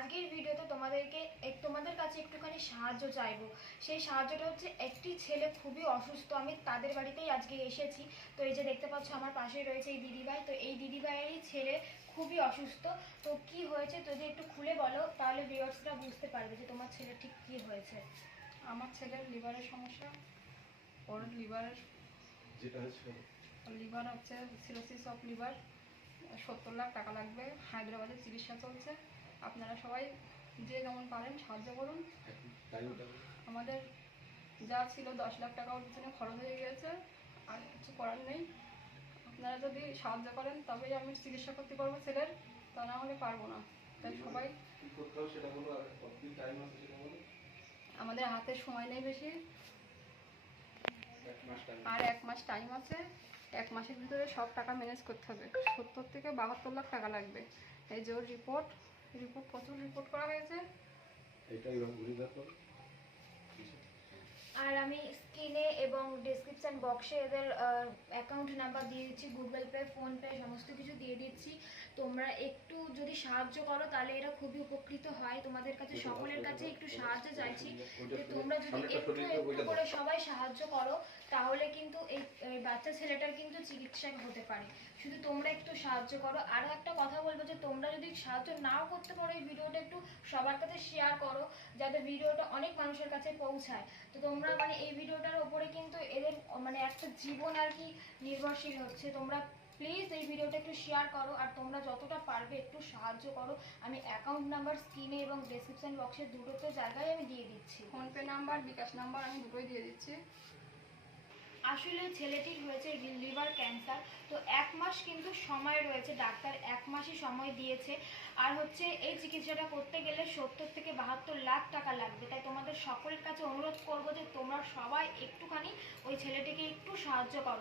আজকের ভিডিওতে তোমাদেরকে এক- তোমাদের কাছে একটুখানি সাহায্য চাইব। সেই সাহায্যটা হচ্ছে একটি ছেলে খুবই অসুস্থ। আমি তাদের বাড়িতেই আজকে এসেছি। তো এই যে দেখতে পাচ্ছ আমার পাশেই রয়েছে এই দিদিভাই। তো এই দিদিভাইয়েরই ছেলে খুবই অসুস্থ। তো কি হয়েছে যদি একটু খুলে বলো তাহলে ভিউয়ার্সরা বুঝতে পারবে যে তোমার ছেলে ঠিক কি হয়েছে। আমার ছেলের লিভারের সমস্যা। ওর লিভারের যেটা হচ্ছে লিভার হচ্ছে সিরোসিস অফ লিভার সত্তর লাখ টাকা লাগবে। হায়দ্রাবাদে চিকিৎসা চলছে। আপনারা সবাই যে যেমন পারেন সাহায্য করুন। আমাদের যা ছিল দশ লাখ টাকা ওর পিছনে খরচ হয়ে গিয়েছে আর কিছু করার নেই। আপনারা যদি সাহায্য করেন তবেই আমি চিকিৎসা করতে পারব ছেলের তা না হলে পারব না। তাই সবাই আমাদের হাতে সময় নেই বেশি। আর এক মাস টাইম আছে। এক মাসের ভিতরে সব টাকা ম্যানেজ করতে হবে। সত্তর থেকে বাহাত্তর লাখ টাকা লাগবে। এই যে রিপোর্ট রিপোর্ট প্রচুর রিপোর্ট করা হয়েছে। এটা এইভাবে ঘুরে দেখো আর আমি স্ক্রিনে এবং ডিসক্রিপশন বক্সে এদের অ্যাকাউন্ট নাম্বার দিয়ে দিচ্ছি গুগল পে ফোনপে সমস্ত কিছু দিয়ে দিচ্ছি। তোমরা একটু যদি সাহায্য করো তাহলে এরা খুবই উপকৃত হয়। তোমাদের কাছে সকলের কাছে একটু সাহায্য চাইছি যে তোমরা যদি একটু একটু করে সবাই সাহায্য করো তাহলে কিন্তু এই বাচ্চা ছেলেটার কিন্তু চিকিৎসা হতে পারে। শুধু তোমরা একটু সাহায্য করো। আরও একটা কথা বলব যে তোমরা যদি সাহায্য নাও করতে পারো এই ভিডিওটা একটু সবার কাছে শেয়ার করো যাতে ভিডিওটা অনেক মানুষের কাছে পৌঁছায়। তো তোমরা মানে এই ভিডিওটার ওপরে কিন্তু এদের মানে একটা জীবন আর কি নির্ভরশীল হচ্ছে। তোমরা প্লিজ এই ভিডিওটা একটু শেয়ার করো আর তোমরা যতটা পারবে একটু সাহায্য করো। আমি অ্যাকাউন্ট নাম্বার স্ক্রিনে এবং ডিসক্রিপশন বক্সে দুটোতে জায়গায় আমি দিয়ে দিচ্ছি। ফোনপে নাম্বার বিকাশ নাম্বার আমি দুটোই দিয়ে দিচ্ছি। আসলে ছেলেটির হয়েছে লিভার ক্যান্সার, তো এক মাস কিন্তু সময় রয়েছে, ডাক্তার এক মাসই সময় দিয়েছে। আর হচ্ছে এই চিকিৎসাটা করতে গেলে সত্তর থেকে বাহাত্তর লাখ টাকা লাগবে। তাই তোমাদের সকলের কাছে অনুরোধ করব যে তোমরা সবাই একটুখানি ওই ছেলেটিকে একটু সাহায্য করো।